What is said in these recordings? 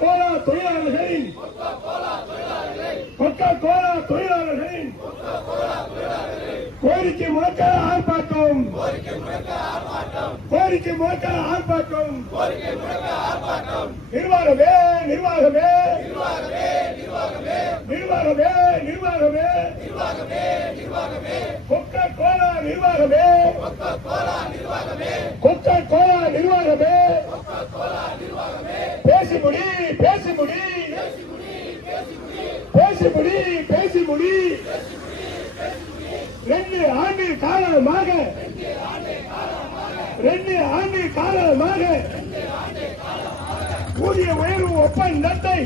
Cola தொழிலாளர்களின் கொக்கா Cola தொழிலாளர்களின் கோரிக்கை முழக்க ஆர்ப்பாட்டம். கோரிக்கை முழக்க ஆர்ப்பாட்டம். நிர்வாகமே நிர்வாகமே. நிர்வாகமே நிர்வாகமே. கொக்கா கோலா நிர்வாகமே. கொக்கா கோலா நிர்வாகமே பேசி முடி பேசி முடி பேசி முடி பேசி முடி ரெண்டு ஆண்டு காலமாக ரெண்டு ஆண்டு காலமாக ஊதிய உயர்வு ஒப்பந்தத்தை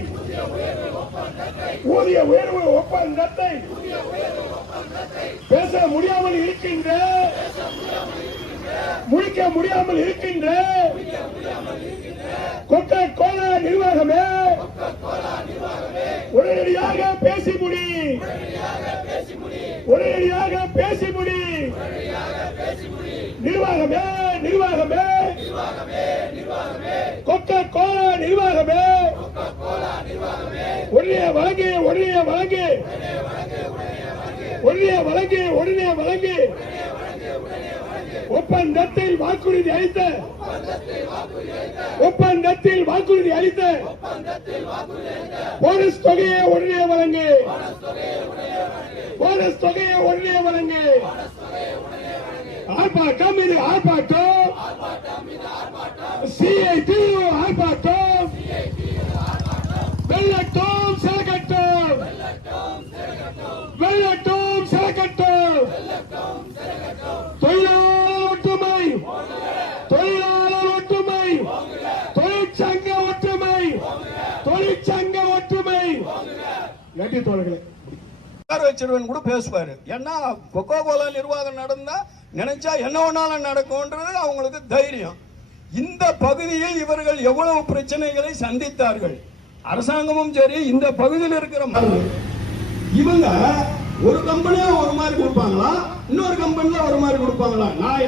ஊதிய உயர்வு ஒப்பந்தத்தை பேச முடியாமல் இருக்கின்ற முடிக்க முடியாமல் இருக்கின்ற கொக்கை கோலா நிர்வாகமே உடனடியாக பேசி முடி உடனடியாக பேசி முடி நிர்வாகமே நிர்வாகமே. கொக்க கோலா நிர்வாகமே. உடனே வழங்கு உடனே வழங்கு. உடனே வழங்கு உடனே வழங்கு. ஒப்பந்தத்தில் வாக்குறுதி அளித்த ஒப்பந்தத்தில் வாக்குறுதி அளித்த போனஸ் தொகையை உடனே வழங்கு. போனஸ் தொகையை உடனே வழங்கு. ஆர்ப்பாட்டம் இது ஆர்ப்பாட்டம். சிஐடி ஆர்ப்பாட்டம். நன்றி தோழர்களே. உட்கார கூட பேசுவாரு. ஏன்னா கொக்கோ கோலா நிர்வாகம் நடந்தா நினைச்சா என்ன வேணாலும் நடக்கும்ன்றது அவங்களுக்கு தைரியம். இந்த பகுதியில் இவர்கள் எவ்வளவு பிரச்சனைகளை சந்தித்தார்கள். அரசாங்கமும் சரி இந்த பகுதியில் இருக்கிற மக்கள். இவங்க ஒரு கம்பெனியா ஒரு மாதிரி கொடுப்பாங்களா? இன்னொரு கம்பெனில ஒரு மாதிரி கொடுப்பாங்களா? நான்